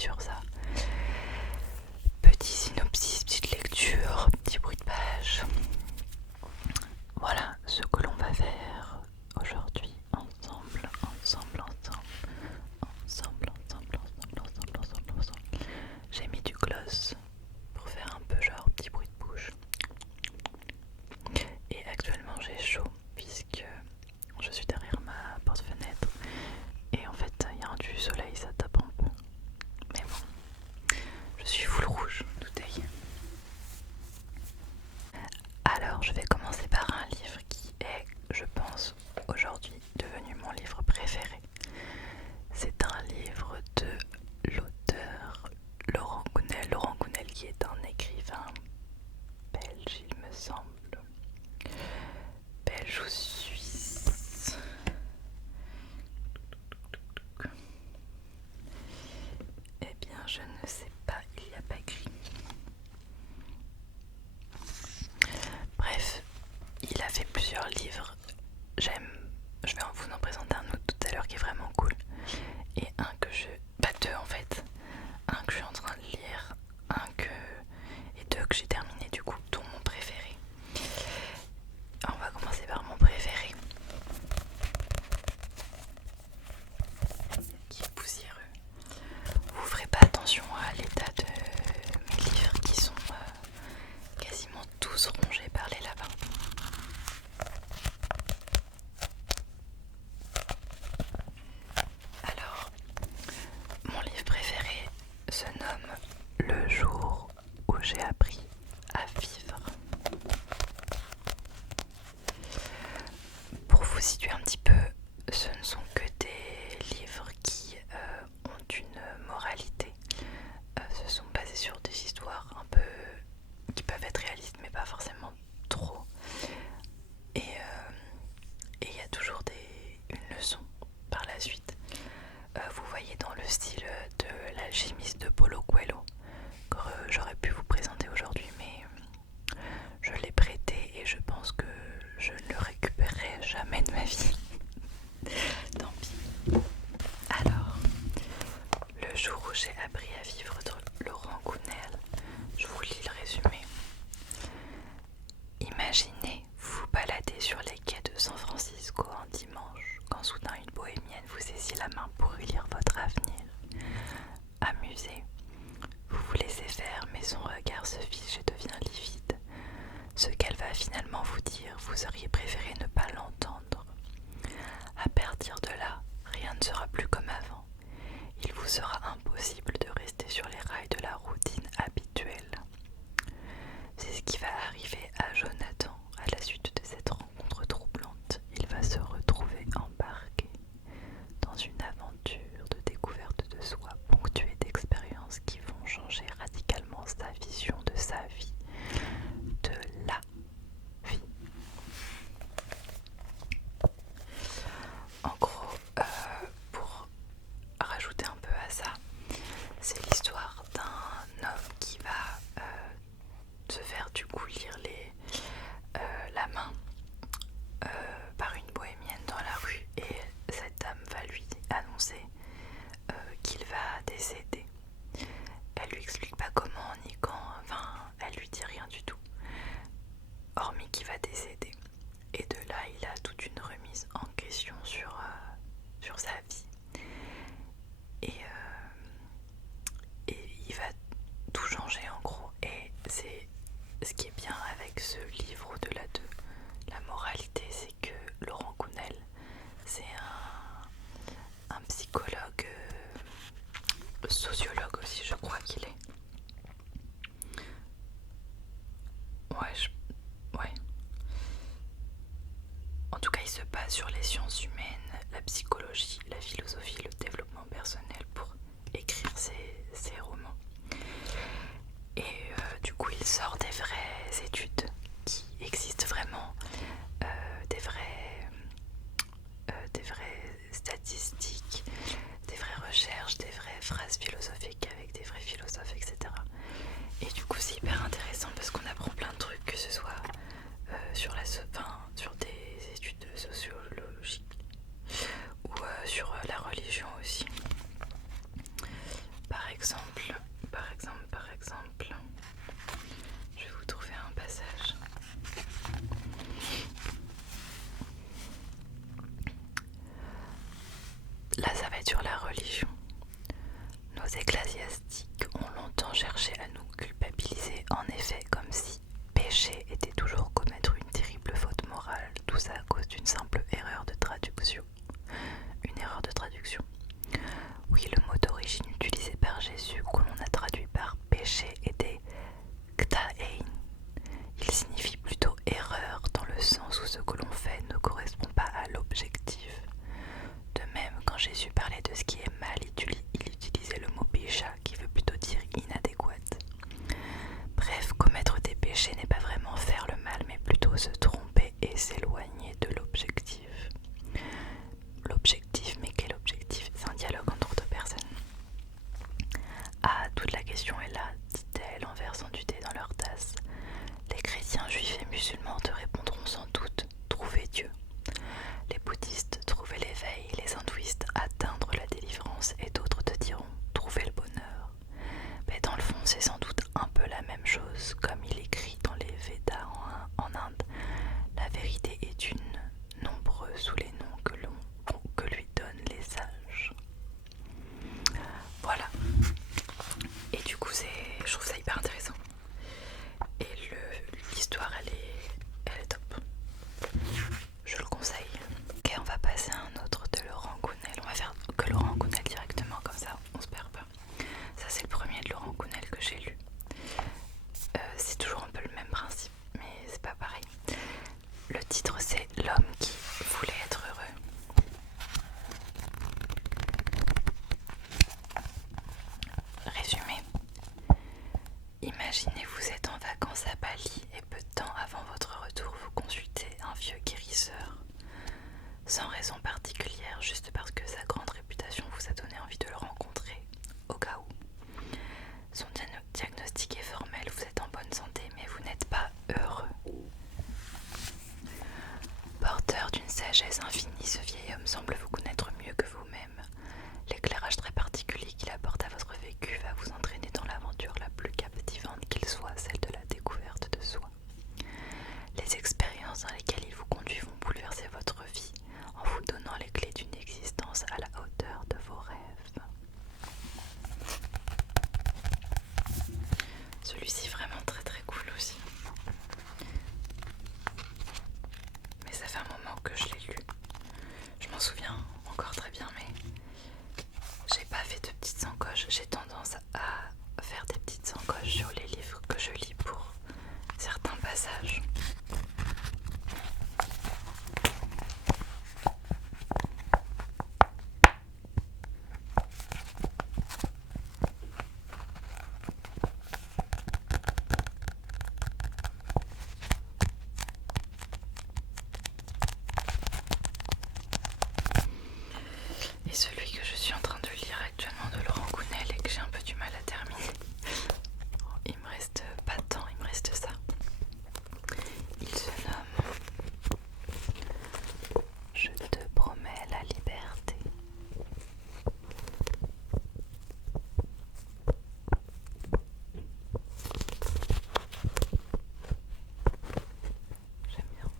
sur ça. Petit synopsis, petite lecture, petit bruit de page. Voilà ce que l'on va faire aujourd'hui ensemble. J'ai mis du gloss pour faire un peu genre petit bruit de bouche. Et actuellement j'ai chaud puisque je suis derrière ma porte-fenêtre et en fait il y a du soleil, ça tape un peu. Mais bon, je suis full rouge, tout est. Alors je vais commencer par un livre qui est, je pense, aujourd'hui devenu mon livre préféré. C'est un livre de l'auteur Laurent Gounel. Laurent Gounel qui est un écrivain belge, il me semble. Belge ou suisse. Eh bien, je ne sais pas, il n'y a pas écrit. Bref, il a fait plusieurs livres. Je vais vous en présenter un autre tout à l'heure qui est vraiment cool. Et un que deux en fait. Un que je suis en train de lire, et deux que j'ai terminé du coup, dont mon préféré. On va commencer par mon préféré, qui est poussiéreux. Vous ferez pas attention à l'état de mes livres qui sont quasiment tous rongés par les lapins. Alors, mon livre préféré se nomme Le jour où j'ai appris à vivre. Pour vous situer un petit peu, ce ne sont que des livres qui ont une moralité. Ce sont basés sur des histoires un peu qui peuvent être réalistes mais pas forcément trop. Et il y a toujours une leçon par la suite. Vous voyez dans le style de l'alchimiste de Paulo Coelho que j'aurais pu vous présenter aujourd'hui, mais je l'ai prêté et je pense que je ne le récupérerai jamais de ma vie. Tant pis. Alors, le jour où j'ai appris à vivre de Laurent Gounel, je vous lis le résumé. Imaginez vous balader sur les quais de San Francisco un dimanche, quand soudain une bohémienne vous saisit la main pour lui lire votre avenir. Amusé, vous vous laissez faire, mais son regard se fiche et devient livide. Ce qu'elle va finalement vous dire, vous auriez préféré ne pas l'entendre. À partir de là, rien ne sera plus comme avant. Il vous sera impossible de rester sur les rails de la routine habituelle. C'est ce qui va arriver à Jonathan à la suite de cette rencontre troublante. Il va se retrouver embarqué dans une aventure de découverte de soi ponctuée d'expériences qui vont changer radicalement sa vision de sa vie, de la vie. En gros, pour rajouter un peu à ça, c'est l'histoire d'un homme qui va se faire du coup lire la main par une bohémienne dans la rue, et cette dame va lui annoncer qu'il va décéder. Elle lui explique pas comment ni quand, enfin elle lui dit rien du tout, hormis qu'il va décéder. Et de là il a toute une remise en question sur sa vie. Et il va tout changer en gros. Et c'est ce qui est bien avec ce livre au-delà de la moralité, c'est que Laurent Gounel, c'est un psychologue, sociologue aussi je crois qu'il est. Ouais. En tout cas il se base sur les sciences humaines, la psychologie, la philosophie, le développement personnel pour écrire ses romans. Et du coup il sort des vraies études qui existent vraiment, des vraies statistiques, des vraies recherches, des vraies phrases philosophiques avec des vrais philosophes, etc. Et du coup c'est hyper intéressant parce qu'on apprend plein de trucs, que ce soit sur des études sociologiques ou sur la religion aussi. Par exemple, sans raison particulière, juste parce que sa grande réputation vous a donné envie de le rencontrer, au cas où. Son diagnostic est formel, vous êtes en bonne santé, mais vous n'êtes pas heureux. Porteur d'une sagesse infinie, ce vieil homme semble vous connaître mieux que vous-même. L'éclairage très particulier qu'il apporte à votre vécu va vous entraîner dans l'aventure la plus captivante qu'il soit, celle de la découverte de soi. Les expériences dans lesquelles il vous conduit vont bouleverser votre vie en vous donnant les clés d'une existence à la hauteur de vos rêves. Celui-ci est vraiment très très cool aussi. Mais ça fait un moment que je l'ai lu. Je m'en souviens encore très bien, mais j'ai pas fait de petites encoches. J'ai tendance à faire des petites encoches sur les livres que je lis pour certains passages. Et celui que je suis en train de lire actuellement de Laurent Gounel et que j'ai un peu du mal à terminer, il me reste pas de temps, il me reste ça. Il se nomme Je te promets la liberté. J'aime bien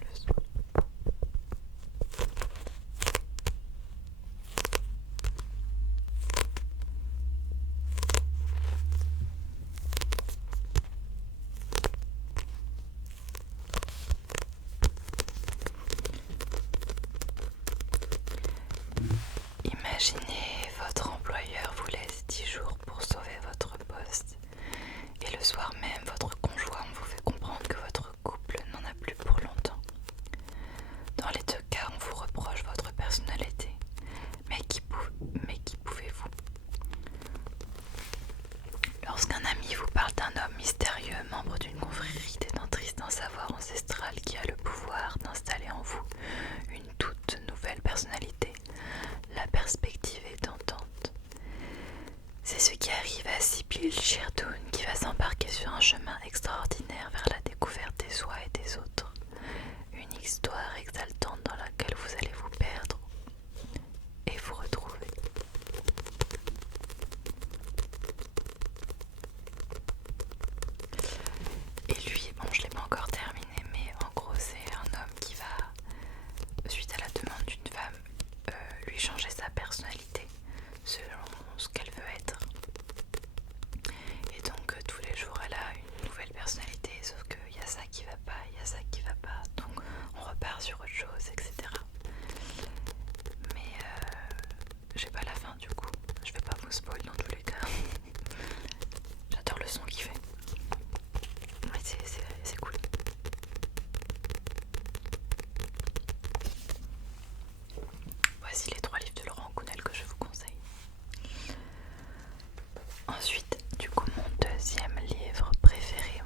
le son. Imaginez, votre employeur vous laisse 10 jours pour sauver votre poste et le soir même votre conjoint vous fait comprendre que votre couple n'en a plus pour longtemps. Dans les deux cas, on vous reproche votre personnalité, mais qui pouvez-vous? Lorsqu'un ami vous parle d'un homme mystérieux, membre d'une confrérie détentrice d'un savoir ancestral qui a le pouvoir d'installer en vous une toute nouvelle personnalité, la perspective est tentante. C'est ce qui arrive à Sybil Sheardon qui va s'embarquer sur un chemin extraordinaire vers la découverte des soi et des autres. Une histoire exaltante dans laquelle vous allez vous perdre et vous retrouver. Et lui, bon, je l'ai pas encore terminé, mais en gros c'est un homme qui va, suite à la demande d'une femme, lui changer sa personnalité selon ce qu'elle veut être. Et donc tous les jours elle a une nouvelle personnalité, sauf qu'il y a ça qui va pas, il y a ça qui va pas, donc on repart sur autre chose, etc. Mais j'ai pas la fin du coup, je vais pas vous spoil dans tous les cas. J'adore le son qu'il fait. Ouais, c'est cool. Voici les 3 livres de Laurent Gounel que je vous conseille. Ensuite, du coup, mon deuxième livre préféré.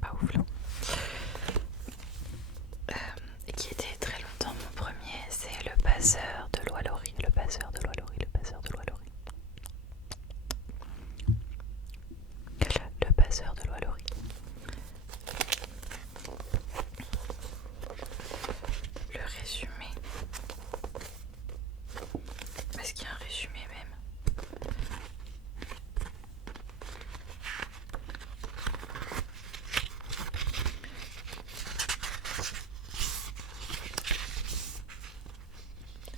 Pas ouf là. Qui était très longtemps mon premier, c'est Le Passeur de Lois-Laurie. Le Passeur de Lois-Laurie. Le Passeur de Lois-Laurie. Le Passeur de Lois-Laurie. Le résumé. Est-ce qu'il y a un résumé même?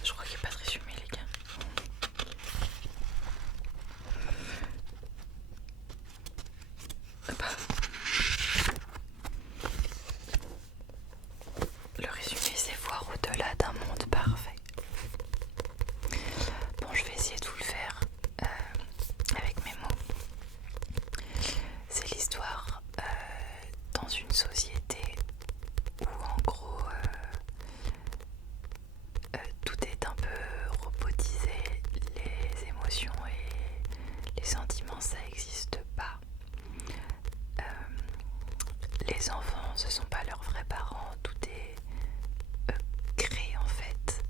Je crois les enfants, ce sont pas leurs vrais parents, tout est créé en fait.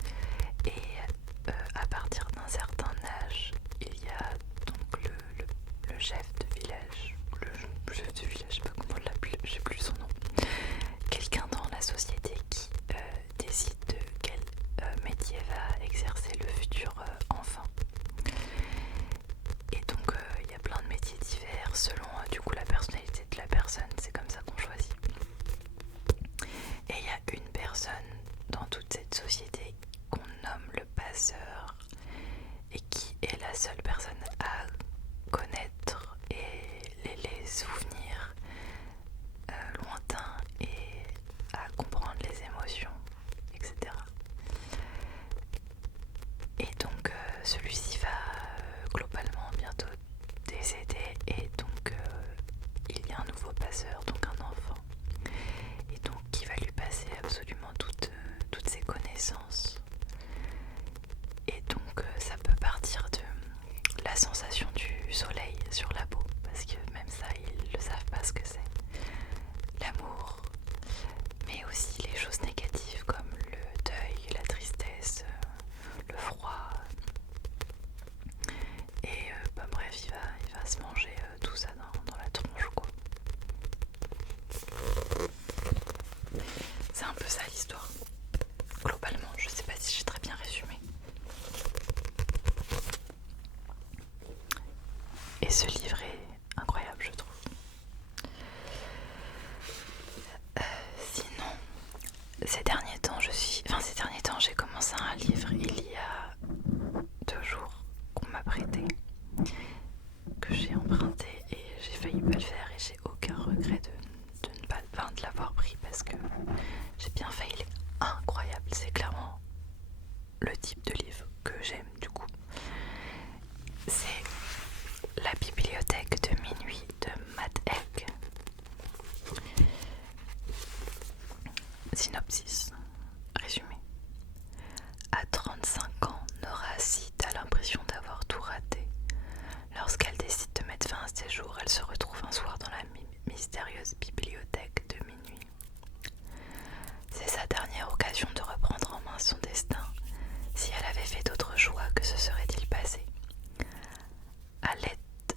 Et à partir d'un certain âge, il y a donc le chef de village, le chef de village, je sais pas comment l'appeler, je sais plus son nom, quelqu'un dans la société qui décide de quel métier va exercer le futur enfant. Et donc il y a plein de métiers divers selon du coup la personnalité de la personne, c'est comme ça qu'on choisit. Et il y a une personne dans toute cette société qu'on nomme le passeur et qui est la seule personne à connaître et les souvenirs lointains et à comprendre les émotions, etc. Et donc celui-ci va globalement bientôt décéder et donc il y a un nouveau passeur, donc un enfant, et donc qui va lui passer absolument toutes ses connaissances. Et donc ça peut partir de la sensation du soleil sur la peau, parce que même ça ils ne savent pas ce que c'est, l'amour, mais aussi les choses négatives comme le deuil, la tristesse, le froid. Et bref, il va se manger tout ça dans la tronche, quoi. C'est un peu ça l'histoire. Globalement, je sais pas si j'ai très bien résumé. Et ce livre est incroyable, je trouve. Sinon, ces derniers temps, j'ai commencé un livre il y a 2 jours qu'on m'a prêté, que j'ai emprunté et j'ai failli pas le faire et j'ai aucun regret de l'avoir pris parce que j'ai bien fait. Il est incroyable, c'est clairement le type de livre que j'aime du coup. C'est La bibliothèque de minuit de Matt Haig. Synopsis, résumé. À 35 ans, Nora Seed a l'impression d'avoir tout raté. Lorsqu'elle décide de mettre fin à ses jours, elle se retrouve un soir dans la mystérieuse bibliothèque de minuit. C'est sa dernière occasion de reprendre en main son destin. Si elle avait fait d'autres choix, que se serait-il passé?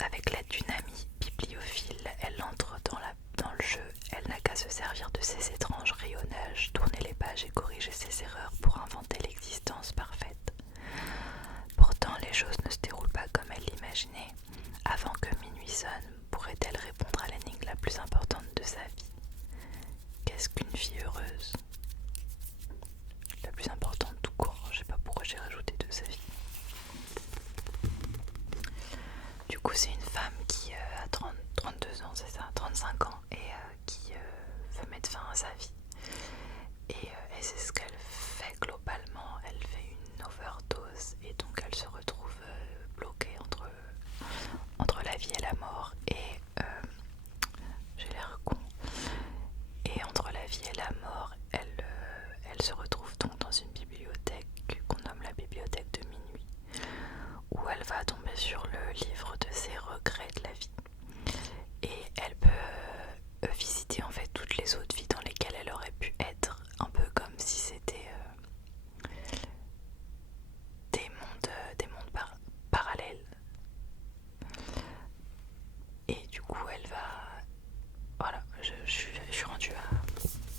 Avec l'aide d'une amie bibliophile, elle entre dans le jeu. Elle n'a qu'à se servir de ses étranges rayonnages, tourner les pages et corriger ses erreurs pour inventer l'existence parfaite. Pourtant, les choses ne se déroulent pas comme elle l'imaginait. Avant que minuit sonne, pourrait-elle répondre à l'énigme la plus importante de sa vie? Qu'est-ce qu'une fille heureuse? La plus importante tout court, je sais pas pourquoi j'ai rajouté de sa vie. Du coup, c'est une femme qui a 32 ans, c'est ça, 35 ans, et qui veut mettre fin à sa vie. Et c'est ce qu'elle fait globalement. Elle fait une overdose et donc elle se retrouve bloquée entre la vie et la mort. Et j'ai l'air con. Et entre la vie et la mort, elle se retrouve donc dans une bibliothèque qu'on nomme la bibliothèque de minuit, où elle va tomber sur le livre de ses regrets de la vie. Et elle peut visiter en fait toutes les autres vies dans lesquelles elle aurait pu être, un peu comme si c'était des mondes parallèles. Et du coup elle va... Voilà, je suis rendue à...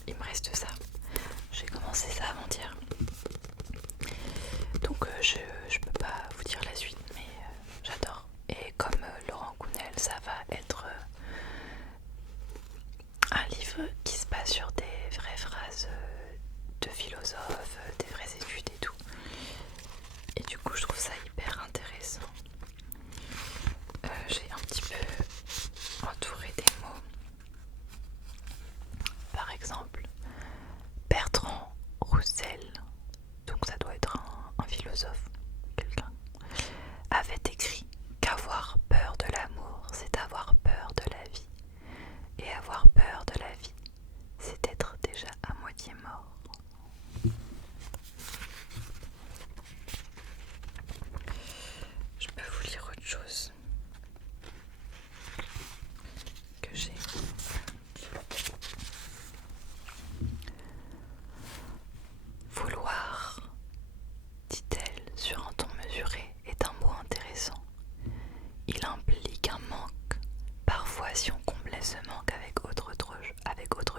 Il me reste ça. J'ai commencé ça avant-hier. Donc je peux pas vous dire la suite, mais j'adore. Et comme Laurent Gounel, ça va être un livre qui se base sur des vraies phrases de philosophes, des vraies études et tout. Et du coup je trouve ça hyper intéressant. J'ai un petit peu entouré des mots. Par exemple, Bertrand Russell, donc ça doit être un philosophe.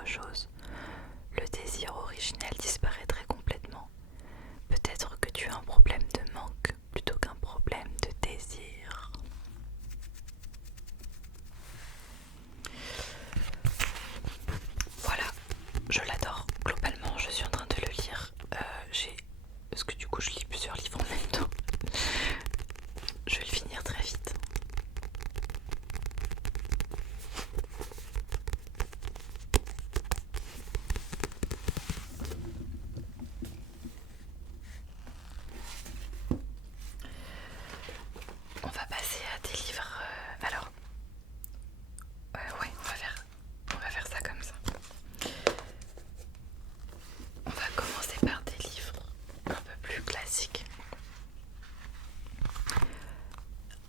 autre chose, le désir originel disparaîtrait complètement. Peut-être que tu as un problème de manque plutôt qu'un problème de désir. Voilà, je l'adore. Globalement, je suis en train de le lire. Parce que du coup, je lis plusieurs livres en même temps. Je vais le finir très vite. On va passer à des livres. Ouais, on va faire ça comme ça. On va commencer par des livres un peu plus classiques.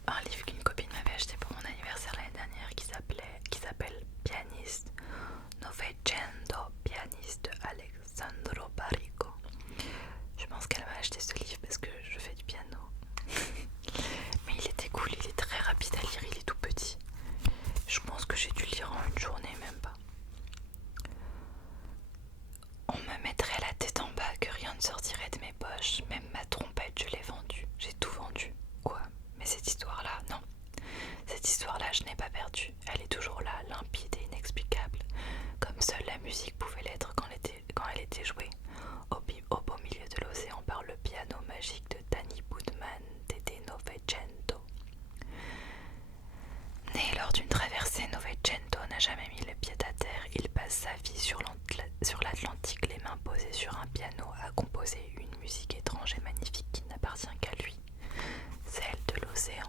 Un livre qu'une copine m'avait acheté pour mon anniversaire l'année dernière qui s'appelle Pianiste Novecento, pianiste de Alessandro Barrico. Je pense qu'elle m'a acheté ce livre parce que je fais du piano. Mais il était cool, il est très rapide à lire, il est tout petit. Je pense que j'ai dû lire en une journée, même pas. On me mettrait la tête en bas que rien ne sortirait de mes poches. Même ma trompette, je l'ai vendue. J'ai tout vendu. Quoi? Mais cette histoire-là, non. Cette histoire-là, je n'ai pas perdu. Elle est toujours là, limpide et inexplicable. Comme seule la musique pouvait l'être quand elle était jouée. Au beau milieu de l'océan par le piano magique de Danny Budman d'Ede Novecento. Né lors d'une traversée, Novecento n'a jamais mis le pied à terre. Il passe sa vie sur l'Atlantique, les mains posées sur un piano, à composer une musique étrange et magnifique qui n'appartient qu'à lui, celle de l'océan.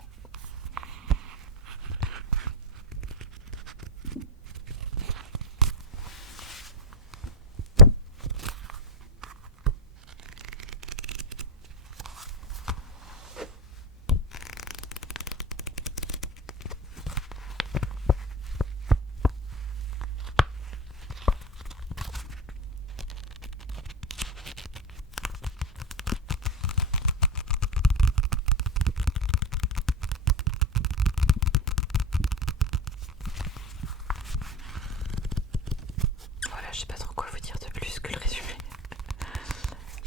Voilà, je sais pas trop quoi vous dire de plus que le résumé.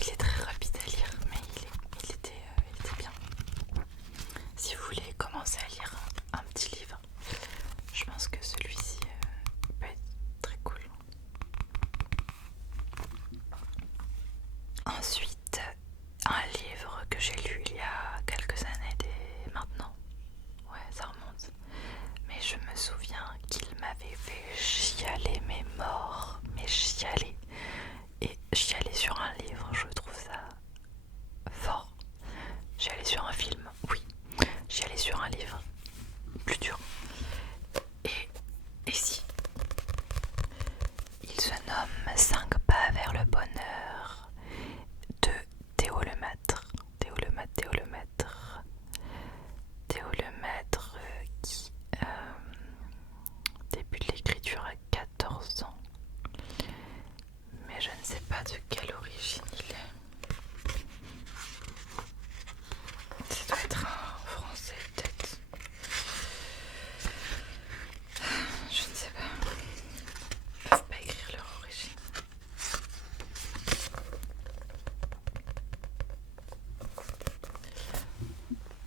Il est très rapide à lire, mais il était bien. Si vous voulez commencer à lire un petit livre, je pense que celui-ci peut être très cool. Ensuite, un livre que j'ai lu il y a quelques années maintenant. Ouais, ça remonte. Mais je me souviens qu'il m'avait fait chialer mes morts, mais chialer. Et chialer sur un livre, je trouve ça fort. Chialer sur un film, oui. Chialer sur un livre, plus dur. Et si il se nomme 5 pas vers le bonheur de Théo Lemaître. Théo Lemaître qui débute l'écriture à 14 ans. Mais je ne sais pas de quelle origine il est. Ça doit être un français peut-être. Je ne sais pas. Ils peuvent pas écrire leur origine.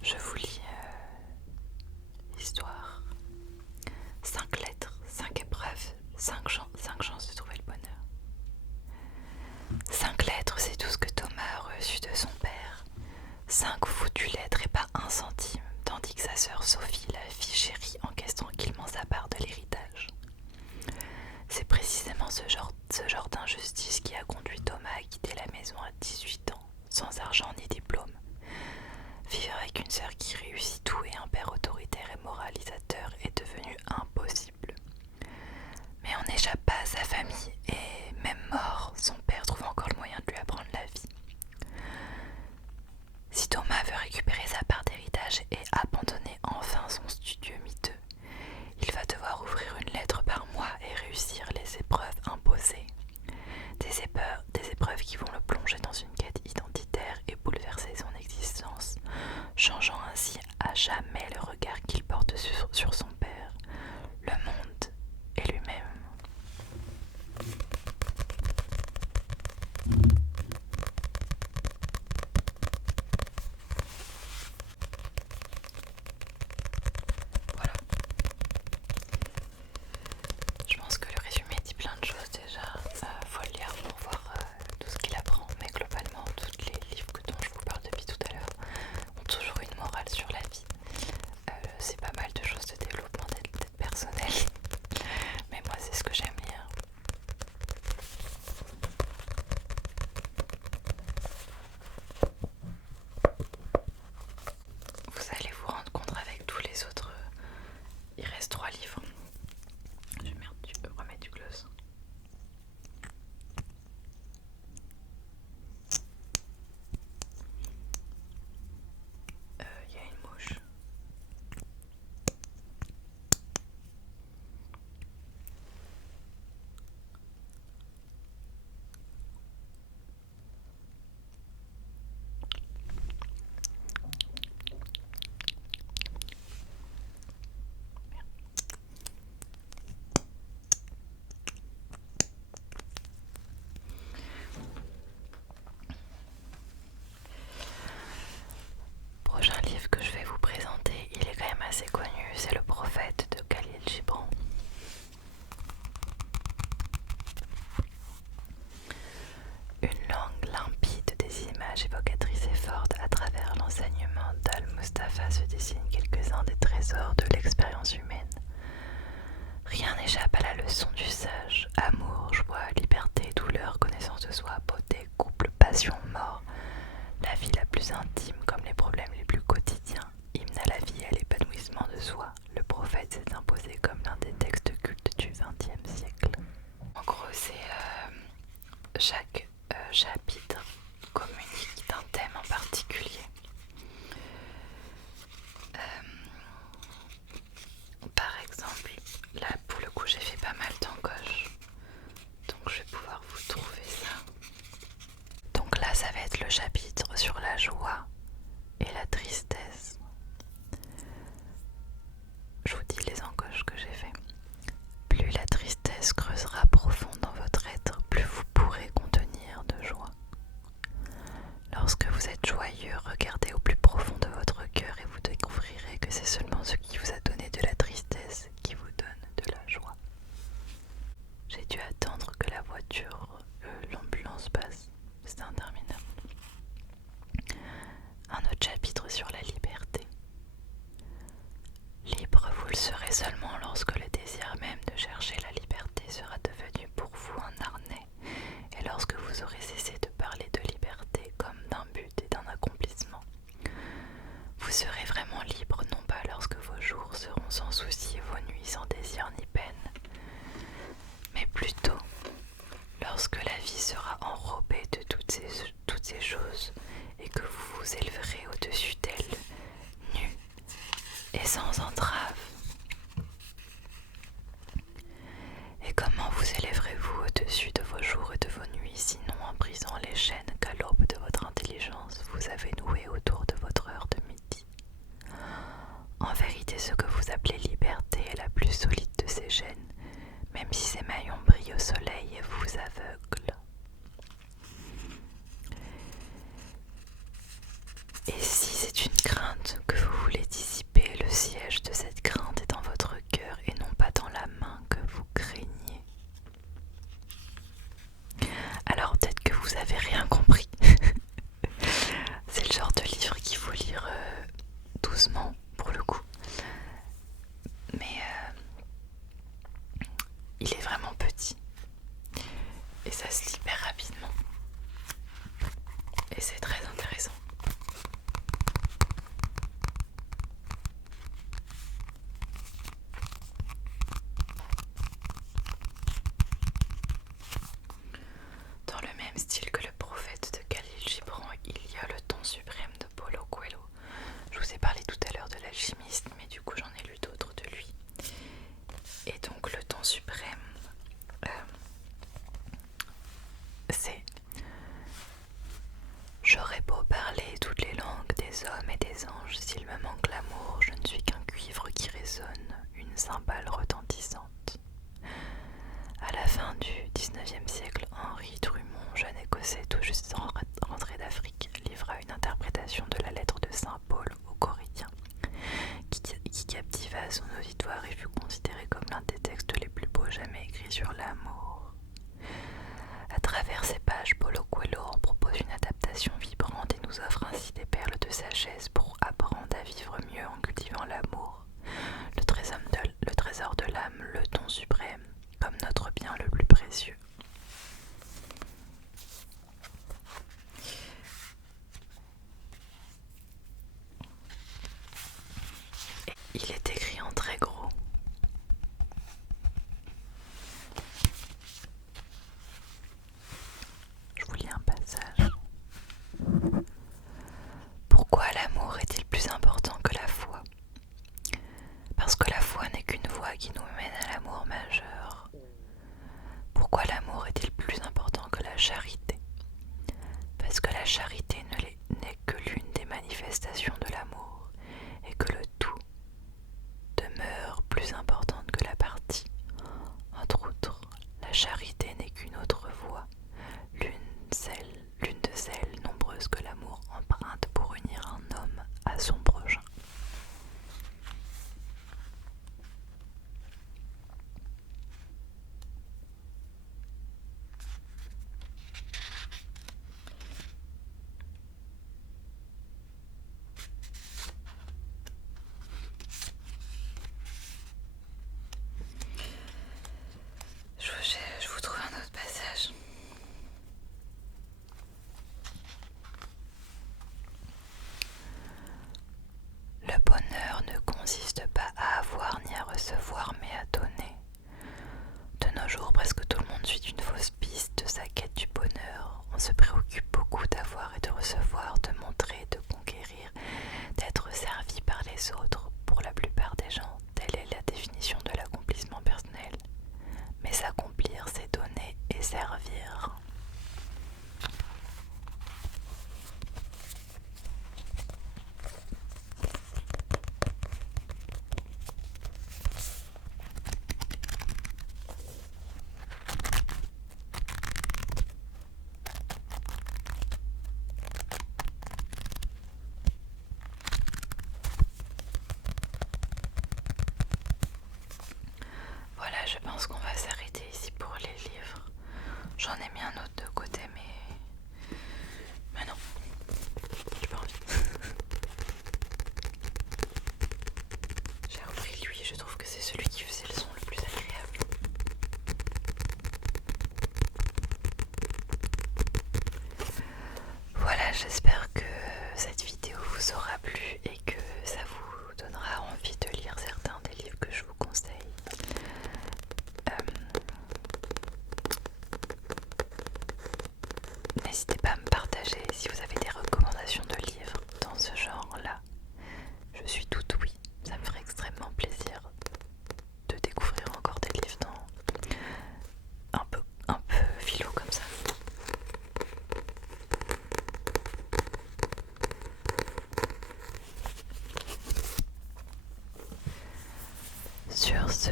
Je vous lis l'histoire. 5 lettres, 5 épreuves, 5 chances de trouver le bonheur. 5 lettres, c'est tout ce que Thomas a reçu de son père. 5 foutues lettres et pas un centime, tandis que sa sœur Sophie, la fille chérie, encaisse tranquillement sa part de l'héritage. C'est précisément ce genre d'injustice qui a conduit Thomas à quitter la maison à 18 ans, sans argent ni diplôme. Vivre avec une sœur qui réussit tout et un père autoritaire et moralisateur est devenu impossible. Mais on n'échappe pas à sa famille et, même mort, son père trouve encore le moyen de lui apprendre la vie. Si Thomas veut récupérer sa part d'héritage et abandonner enfin son studieux miteux, il va devoir ouvrir une lettre par mois et réussir les épreuves imposées. Des épreuves qui vont le plonger dans une quête identitaire et bouleverser son existence, changeant ainsi à jamais le regard qu'il porte sur son père, le monde et lui-même. là se dessinent quelques-uns des trésors de l'expérience humaine. Rien n'échappe à la leçon du sage. Amour, joie, liberté, douleur, connaissance de soi, beauté, couple, passion, mort. La vie la plus intime comme les problèmes les plus quotidiens. Hymne à la vie et à l'épanouissement de soi. Le prophète s'est imposé comme l'un des textes cultes du XXe siècle. En gros, c'est chaque chapitre communique d'un thème en particulier. Par exemple, là pour le coup j'ai fait pas mal d'encoches, donc je vais pouvoir vous trouver ça. Donc là ça va être le chapitre sur la joie et la tristesse. Je vous dis les encoches que j'ai fait. Plus la tristesse creusera profond dans votre être, plus vous pourrez contenir de joie. Lorsque vous êtes joyeux, regardez au plus profond de votre cœur et vous découvrirez que c'est seulement ce qui vous a donné de la tristesse qui vous donne de la joie. J'ai dû attendre que la voiture, l'ambulance passe, c'est interminable. Un autre chapitre sur la liberté. Libre, vous le serez seulement lorsque le désir même de chercher la liberté sera devenu pour vous un harnais, et lorsque vous aurez cessé de parler de liberté comme d'un but et d'un accomplissement. Vous serez vraiment libre, non pas lorsque vos jours seront sans souci et vos nuits sans désir ni peine, mais plutôt lorsque la vie sera enrobée de toutes ces choses et que vous vous élèverez au-dessus d'elles, nus et sans entrave. Et comment vous élèverez-vous au-dessus de vos jours et de vos nuits, sinon en brisant les chaînes qu'à l'aube de votre intelligence vous avez nouées autour de votre heure de midi? En vérité, ce que vous appelez liberté est la plus solide de ces chaînes, même si ces maillons brillent au soleil et vous aveuglent. Et si c'est une crainte que vous voulez dissiper, le siège de cette crainte est dans votre cœur et non pas dans la main que vous craignez. Alors peut-être que vous avez rien compris. C'est le genre de livre qu'il faut lire doucement pour le coup. Mais il est vraiment petit. Et ça se lit hyper rapidement. Et c'est très intéressant. Dans le même style que le prophète de Khalil Gibran, il y a le Temps suprême de Paulo Coelho. Je vous ai parlé tout à l'heure de l'alchimiste, mais du coup j'en ai lu d'autres de lui. Et donc le Temps suprême, c'est: j'aurais beau parler toutes les langues des hommes et des anges, s'il me manque l'amour, je ne suis qu'un cuivre qui résonne, une cymbale retentissante. À la fin du XIXe siècle, Henri Drummond, jeune écossais tout juste rentré d'Afrique, livra une interprétation de la lettre de saint Paul aux Corinthiens, qui captiva son auditoire et fut considéré comme l'un des textes les plus beaux jamais écrits sur l'amour. À travers ces pages, Paulo Coelho en propose une adaptation vibrante et nous offre ainsi des perles de sagesse pour apprendre à vivre mieux en cultivant l'amour. Le trésor de l'âme, le don suprême, comme notre bien le plus précieux. Et il est écrit en très gros. Je vous lis un passage. Pourquoi l'amour est-il plus important que la foi? Parce que la foi n'est qu'une voie qui nous mène à l'amour majeur. Pourquoi l'amour Sur ce,